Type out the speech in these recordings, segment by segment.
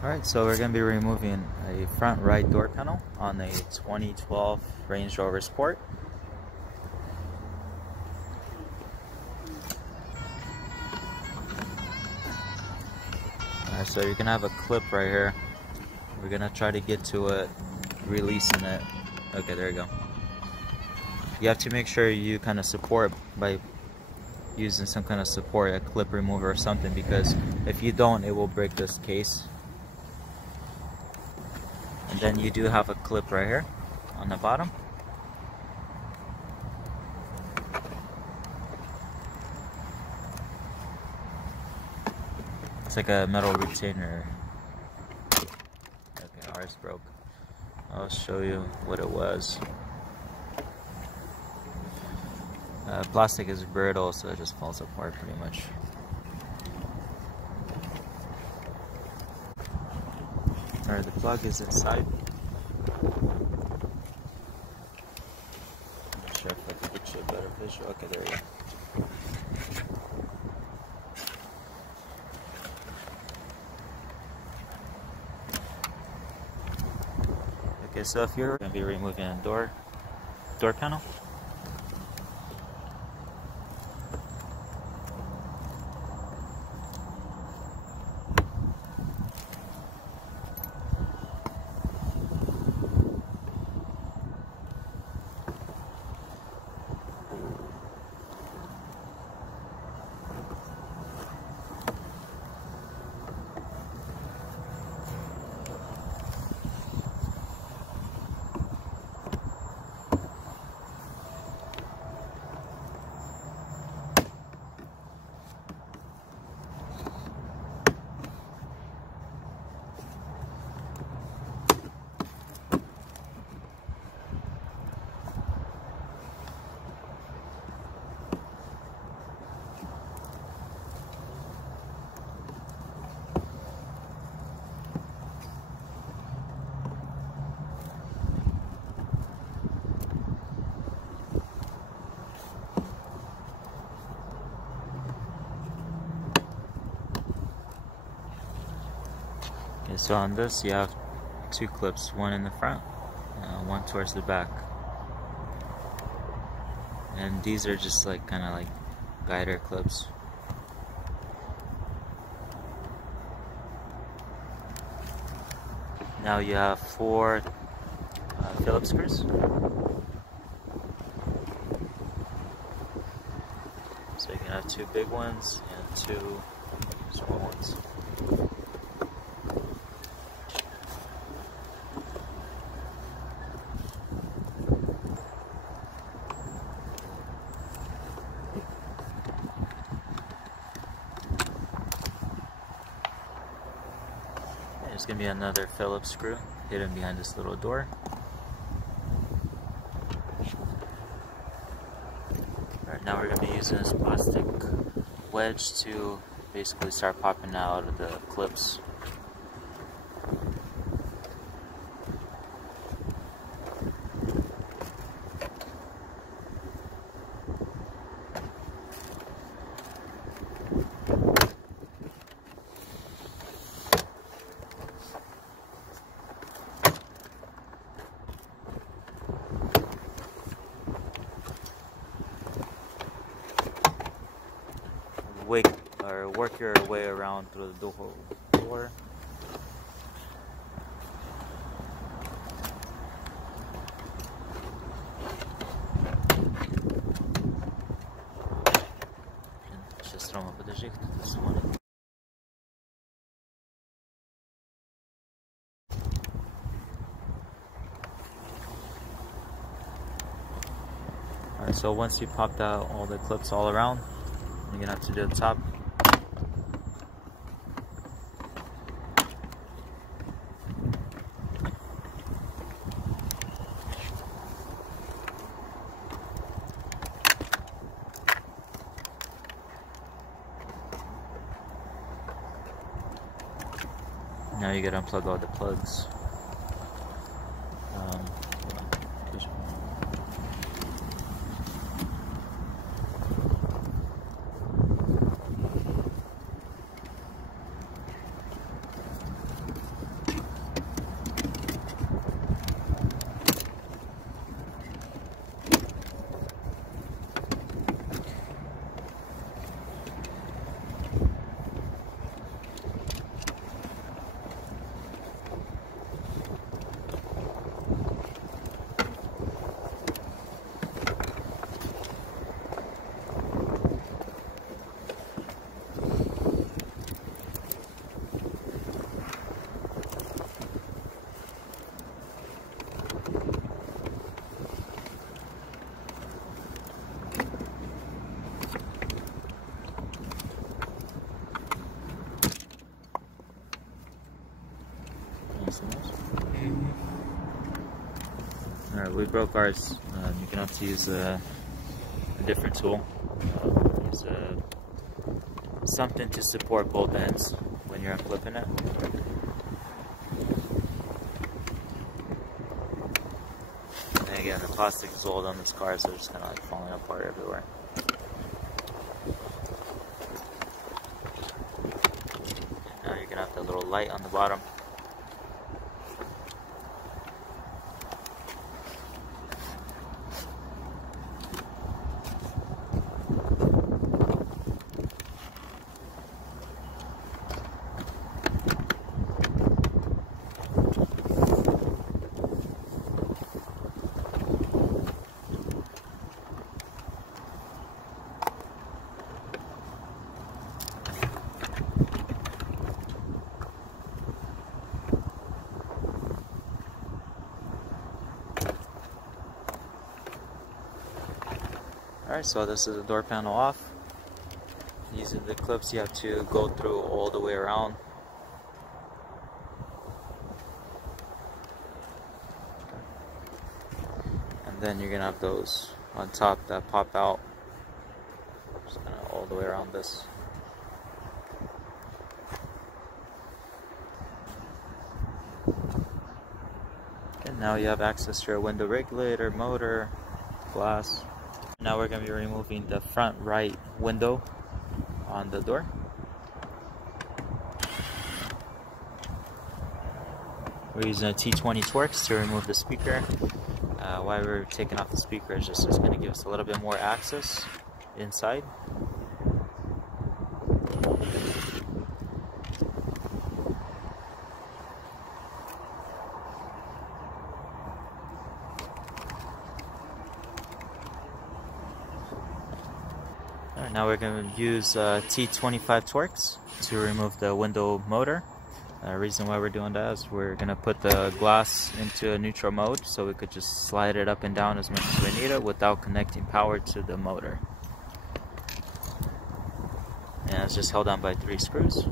Alright, so we're going to be removing a front right door panel on a 2012 Range Rover Sport. Alright, so you're going to have a clip right here. We're going to try to get to it, releasing it. Okay, there you go. You have to make sure you kind of support by using some kind of support, a clip remover or something, because if you don't, it will break this case. And then you do have a clip right here on the bottom. It's like a metal retainer. Okay, ours broke. I'll show you what it was. Plastic is brittle, so it just falls apart pretty much. Alright, the plug is inside. I'm not sure if I can get you a better visual. Okay, there you go. Okay, so if you're going to be removing a door panel, so on this you have two clips, one in the front, one towards the back, and these are just like kind of like guider clips. Now you have four Phillips screws. So you can have two big ones and two small ones. There's going to be another Phillips screw hidden behind this little door. Alright, now we're going to be using this plastic wedge to basically start popping out of the clips. Work your way around through the door. Сейчас Рома, подожди, кто-то смотрит. Alright, so once you popped out all the clips all around, you're gonna have to do the top. Now you gotta unplug all the plugs. we broke ours, you're gonna have to use a different tool. Use something to support both ends when you're unclipping it. And again, the plastic is old on this car, so it's just kind of like falling apart everywhere. Now you're gonna have the little light on the bottom. Alright, so this is the door panel off. These are the clips you have to go through all the way around. And then you're going to have those on top that pop out. Just kind of all the way around this. Okay, now you have access to your window regulator, motor, glass. Now we're going to be removing the front right window on the door. We're using a T20 Torx to remove the speaker. Why we're taking off the speaker is just it's going to give us a little bit more access inside. Alright, now we're going to use T25 Torx to remove the window motor. The reason why we're doing that is we're going to put the glass into a neutral mode so we could just slide it up and down as much as we need it without connecting power to the motor. And it's just held on by 3 screws.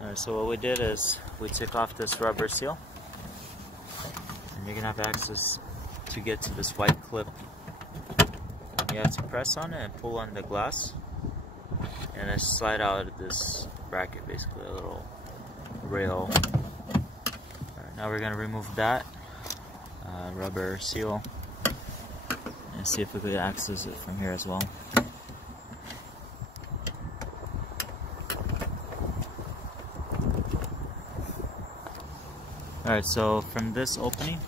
Alright, so what we did is we took off this rubber seal, and you're gonna have access to get to this white clip. You have to press on it and pull on the glass, and then slide out of this bracket, basically a little rail. Alright, now we're gonna remove that rubber seal and see if we could access it from here as well. Alright, so from this opening,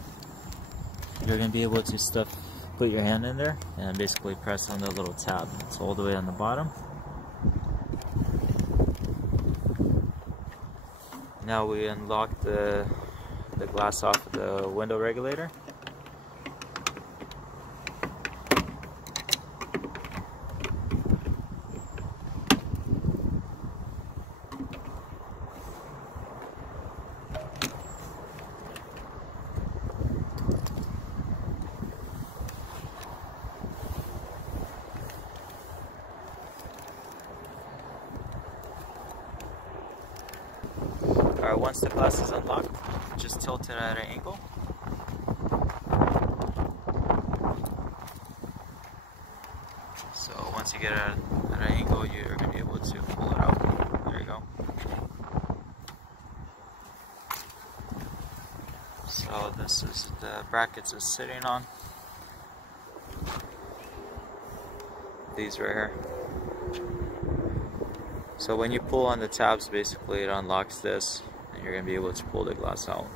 you're going to be able to put your hand in there and basically press on the little tab. It's all the way on the bottom. Now we unlock the glass off of the window regulator. Alright, once the glass is unlocked, just tilt it at an angle. So once you get it at an angle, you're going to be able to pull it out. There you go. So this is the brackets it's sitting on. These right here. So when you pull on the tabs, basically it unlocks this, and you're going to be able to pull the glass out.